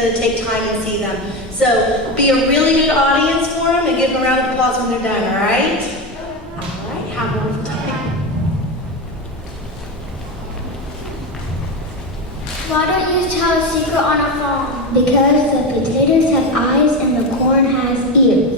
to take time and see them. So be a really good audience for them and give them a round of applause when they're done, all right? All right, have a wonderful time. Why don't you tell a secret on a farm? Because the potatoes have eyes and the corn has ears.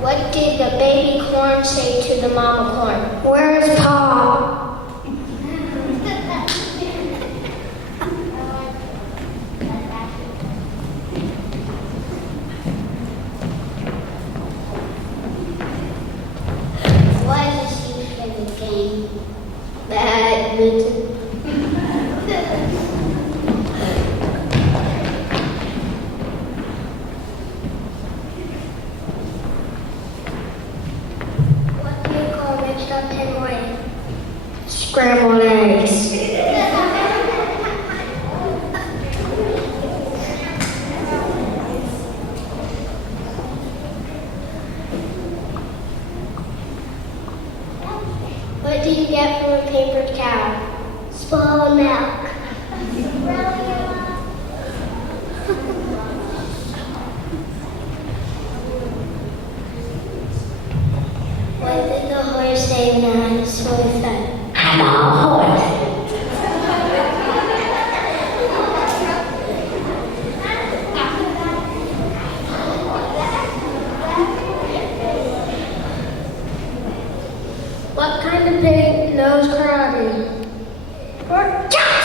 What did the baby corn say to the mama corn? Where's Pa? What is your favorite game? Badminton. What do you call mixed up and white? Scrambled eggs. What do you get from a paper cow? Spoiled milk. What did the horse say when his horse said, I'm a horse? What kind of pig knows karate? Or cat?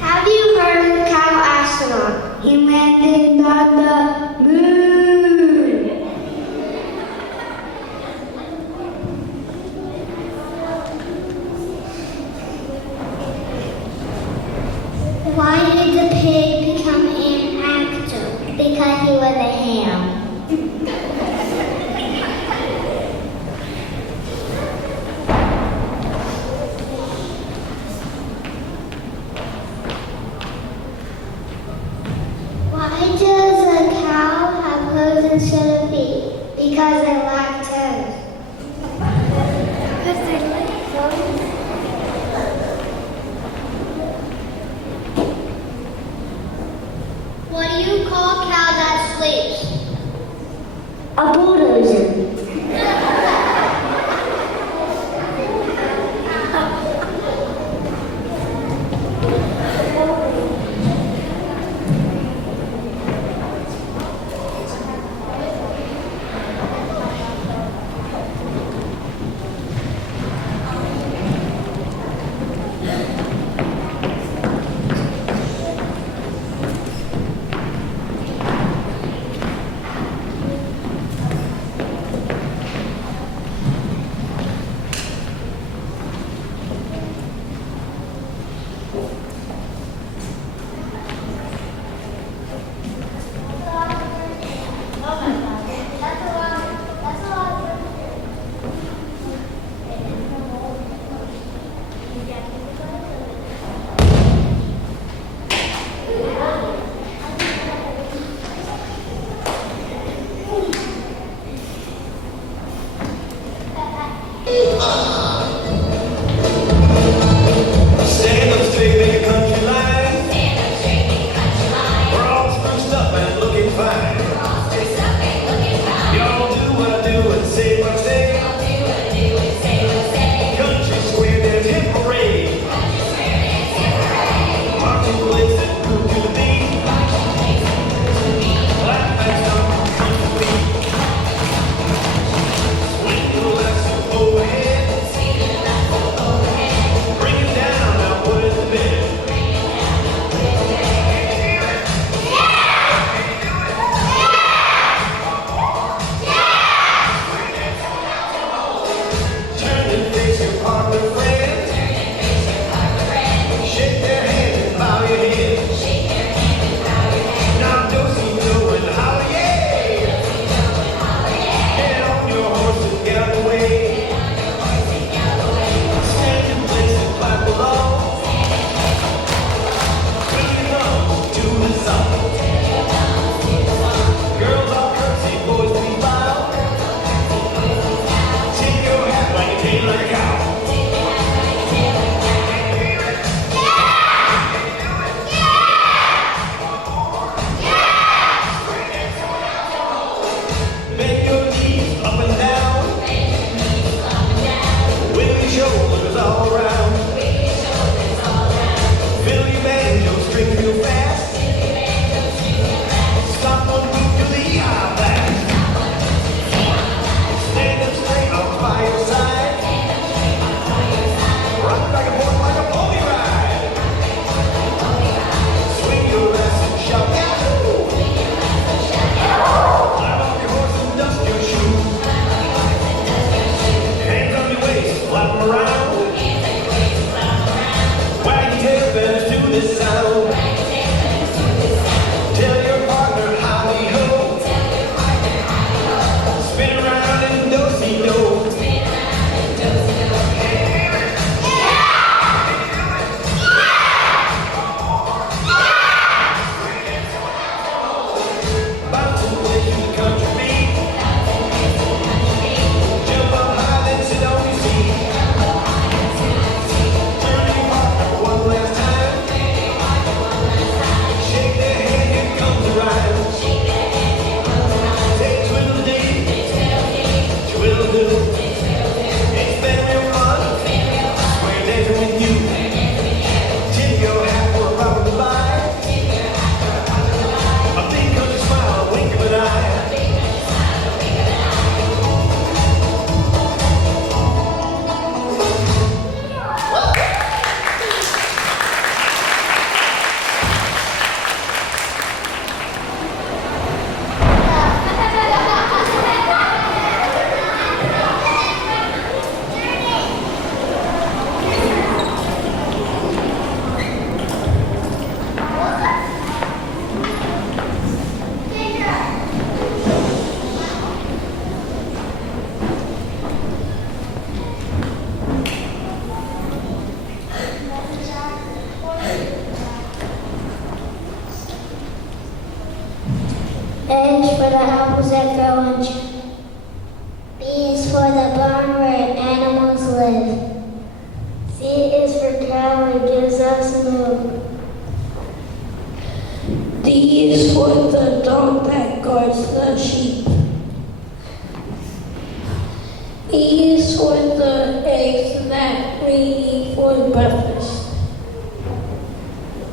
Have you heard of the cow astronaut? He landed on the moon. Why did the pig become an actor? Because he was a ham. Why does a cow have hooves instead of feet? Because they lack toes. Because they lack toes. What do you call a cow that sleeps? A bulldozer. A is for the apples that grow on trees. B is for the barn where animals live. C is for cow, it gives us milk. D is for the dog that guards the sheep. E is for the eggs that we eat for breakfast.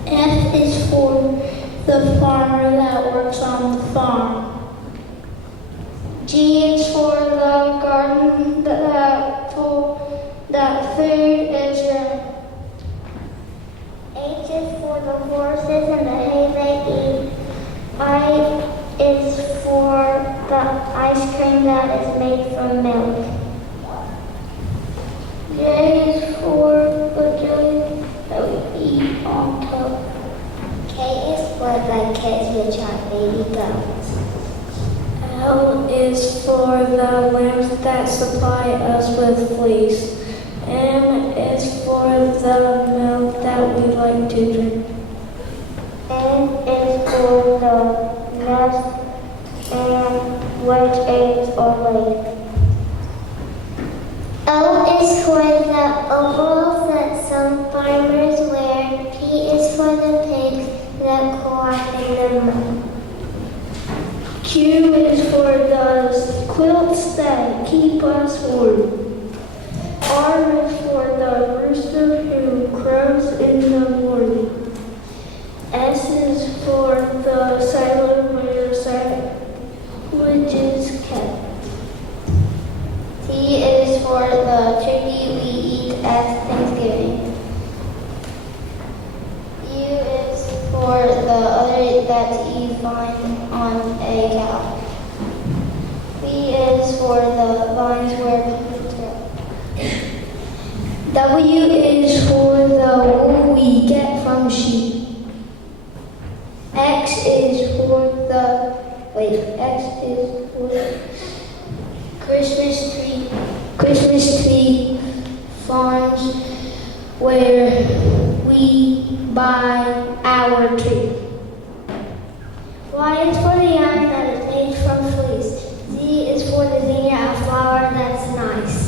F is for the farmer that works on the farm. G is for the garden that food is grown. H is for the horses and the hay they eat. I is for the ice cream that is made from milk. J is for the jelly that we eat on top. K is for the kids which are baby goats. L is for the lambs that supply us with fleece. M is for the milk that we like to drink. N is for the nest and which eggs are laid. O is for the overalls that some farmers wear. P is for the pigs that co-op in the milk. Q is for the quilts that keep us warm. R is for the rooster who crows in the morning. S is for the silo where sandwich is kept. T is for the turkey we eat at Thanksgiving. U is for the other that you find on a cow. V is for the vines where people grow. W is for the wool we get from sheep. X is for the Christmas tree farms where we buy our tree. Y is for the yarn that is made from fleece. Z is for the zinnia, a flower that's nice.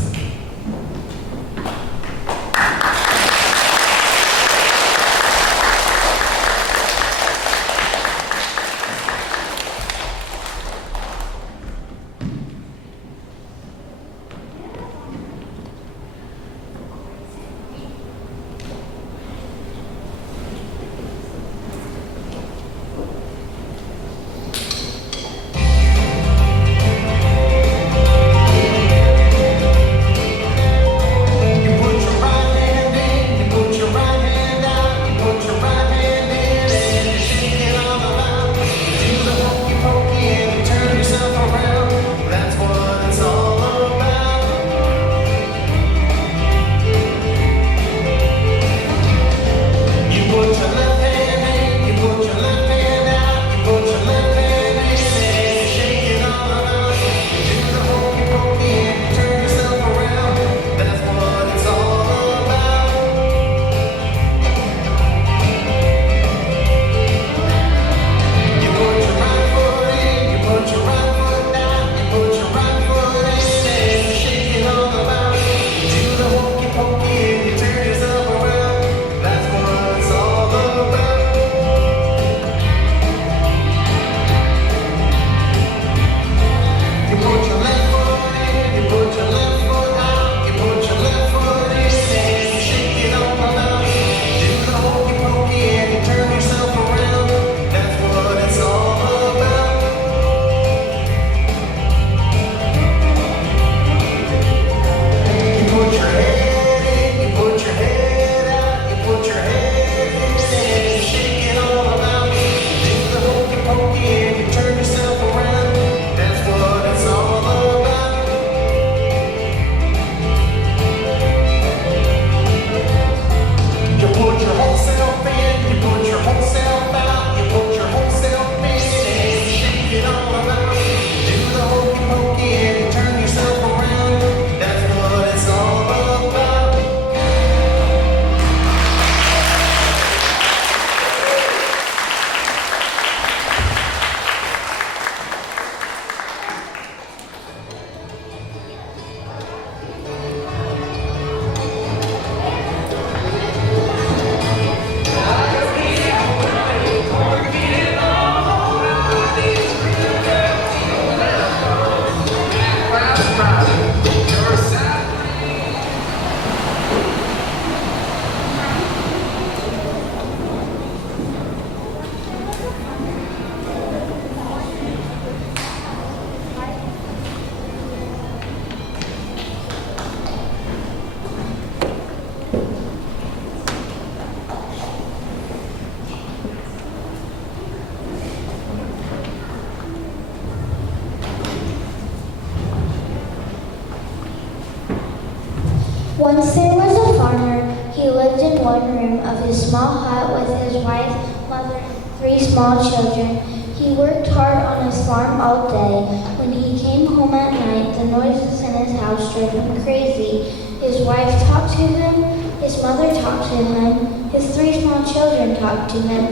his small hut with his wife, mother, and 3 small children. He worked hard on his farm all day. When he came home at night, the noises in his house drove him crazy. His wife talked to him, his mother talked to him, his 3 small children talked to him,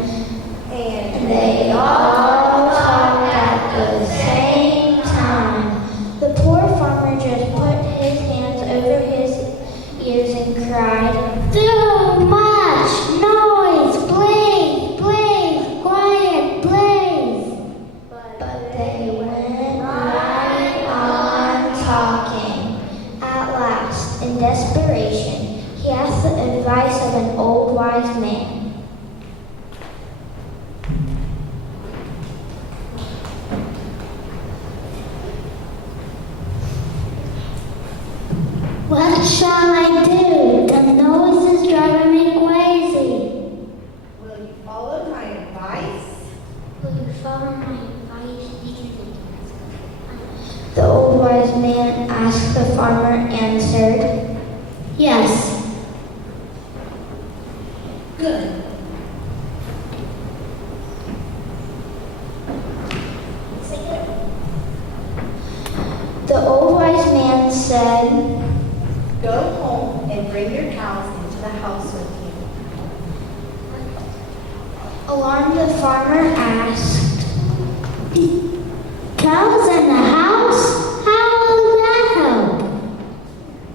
and they all talked at the same time. The poor farmer just put his hands over his ears and cried, "Too much noise! Please, please, quiet, please!" But they went right on talking. At last, in desperation, he asked the advice of an old wise man. What shall I do? The noise is driving me crazy. Will you follow my advice? Will you follow my advice? The old wise man asked. The farmer answered, "Yes." Good. The old wise man said, Go home and bring your cows into the house with you. Alarmed, the farmer asked, "Cows in the house? How will that help?"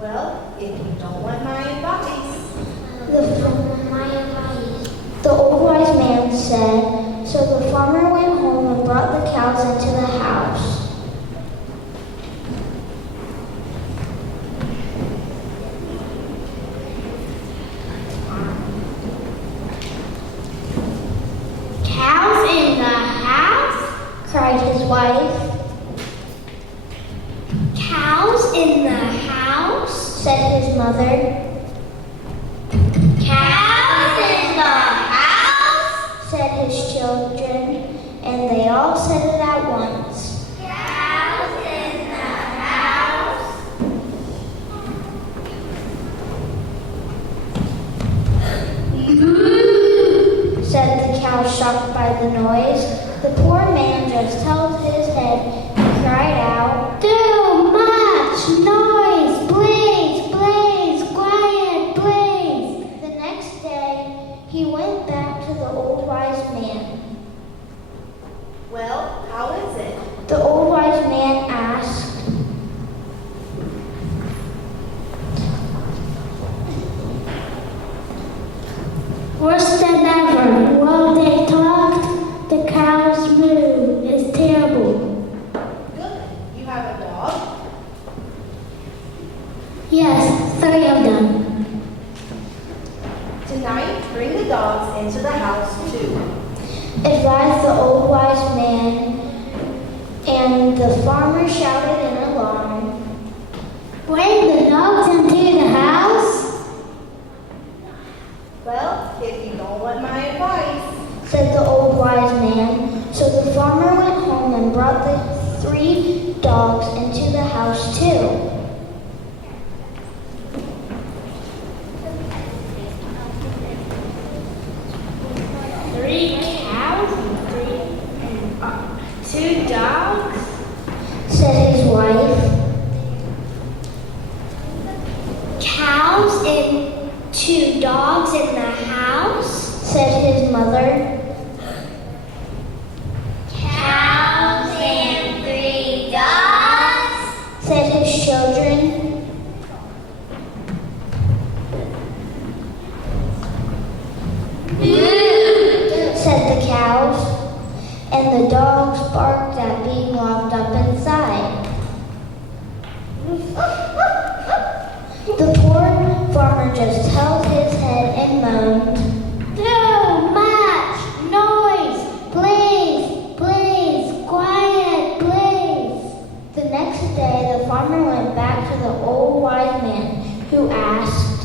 Well, if you don't want my advice, The old wise man said, so the farmer went home and brought the cows into the house. "Cows in the house?" cried his wife. "Cows in the house?" said his mother. "Cows in the house?" said his children, and they all said it at once. "Cows in the house?" "Moo!" said the cow, shocked by the noise. The poor man just held his head and cried out, "Too much noise! Please, please, quiet, please!" The next day, he went back to the old wise man. well, how is it? The old wise man asked, "Worse than ever. While they talked, the cows moo. It's terrible." Good. You have a dog? "Yes, 3 of them." Tonight, bring the dogs into the house too. Advised the old wise man, and the farmer shouted in alarm, "Bring the dogs into the house?" Well, if you don't want my advice, said the old wise man. So the farmer went home and brought the 3 dogs into the house too. "3 cows and 2 dogs?" said his wife. "Cows and 2 dogs in the house?" said his mother. "Cows and 3 dogs?" said his children. "Moo!" said the cows, and the dogs barked at being locked up inside. The poor farmer just held his head and moaned, "Too much noise! Please, please, quiet, please!" The next day, the farmer went back to the old wise man, who asked,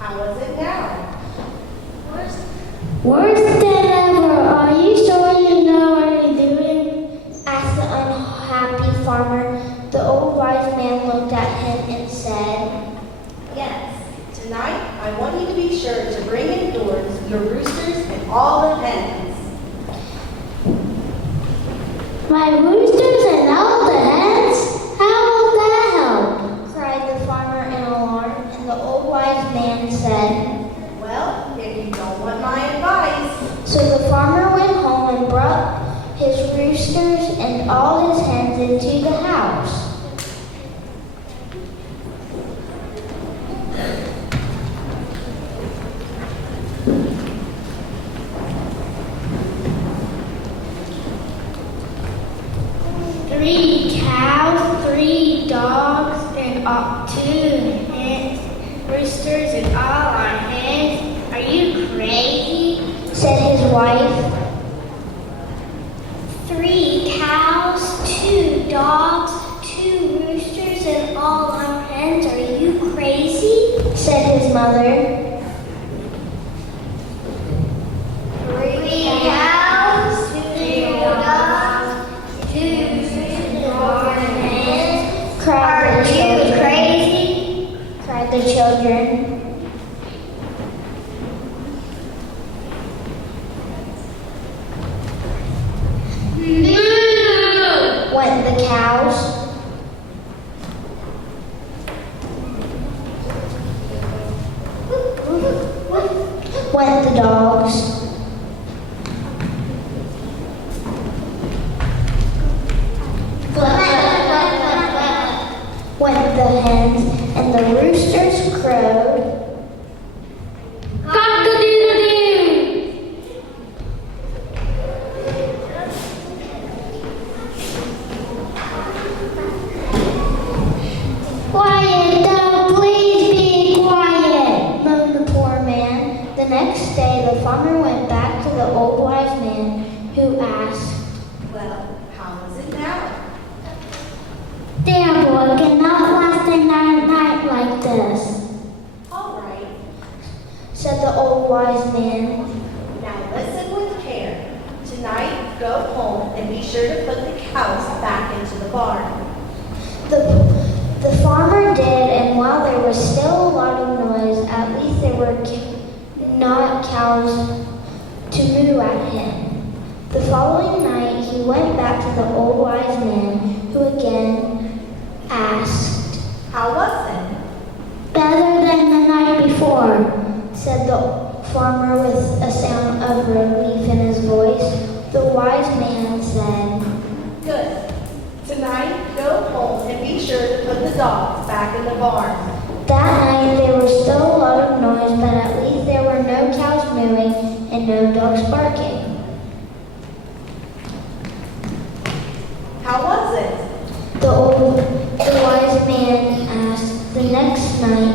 how is it now? "Worse than ever. Are you sure you know what you're doing?" asked the unhappy farmer. The old wise man looked at him and said, Yes. Tonight, I want you to be sure to bring indoors My roosters and all the hens? How will that help? Cried the farmer in alarm, and the old wise man said, Well, if you don't want my advice. So the farmer went home and brought his roosters and all his hens into the house. Three cows, 3 dogs, and 2 hens, roosters, and all our hens. Are you crazy? Said his wife. 3 cows, 2 dogs, 2 roosters, and all our hens. Are you crazy? Said his mother. 3 cows, 2 dogs, 2 roosters, and all our hens. Cried the children. Crazy? Cried the children. Went the cows. Went the dogs. Went the hens, and the roosters crowed. Cock-a-doodle-doo! Quiet, don't please be quiet, moaned the poor man. The next day the farmer went back to the old wise man, who asked, Well, how is it now? Dear boy, cannot last another night like this, All right. said the old wise man. Now listen with care. Tonight, go home and be sure to put the cows back into the barn. The farmer did, and while there was still a lot of noise, at least there were not cows to moo at him. The following night, he went back to the old wise man, who again asked, How was it? Better than the night before, said the farmer with a sound of relief in his voice. The wise man said, Good. Tonight, go home and be sure to put the dogs back in the barn. That night there was still a lot of noise, but at least there were no cows mooing and no dogs barking. How was it? The wise man asked. The next night,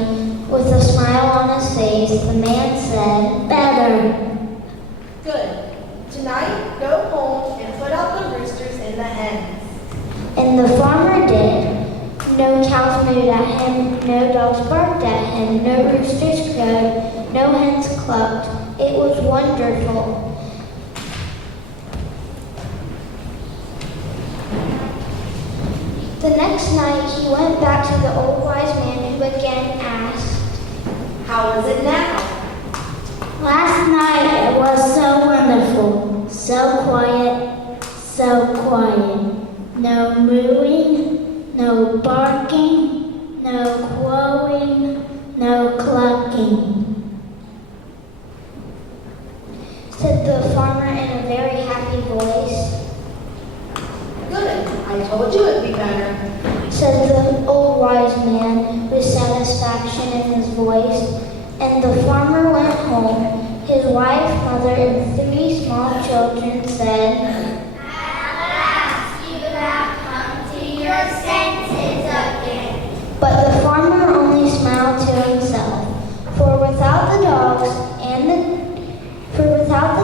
with a smile on his face, the man said, Better. Good. Tonight, go home and put out the roosters and the hens. And the farmer did. No cows mooed at him, no dogs barked at him, no roosters crowed, no hens clucked. It was wonderful. The next night he went back to the old wise man, who again asked, How is it now? Last night it was so wonderful, so quiet, so quiet. No mooing, no barking, no crowing, no clucking, said the farmer in a very happy voice. Good. I told you it'd be better. Said the old wise man with satisfaction in his voice. And the farmer went home. His wife, mother, and 3 small children said, Your senses again. But the farmer only smiled to himself, for without the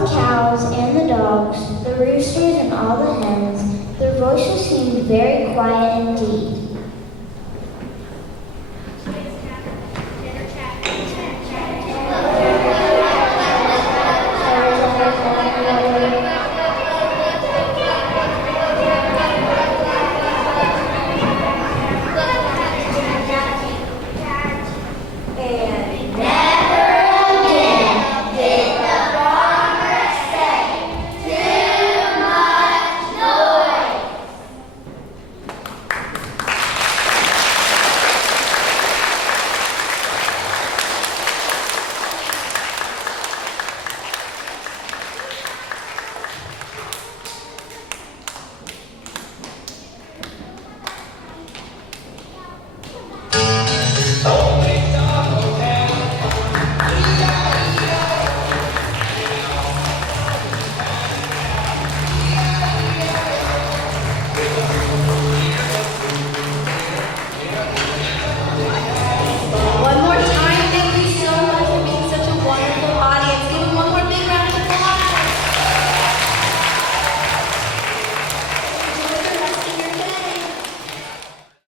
cows and the dogs, the roosters and all the hens, their voices seemed very quiet indeed.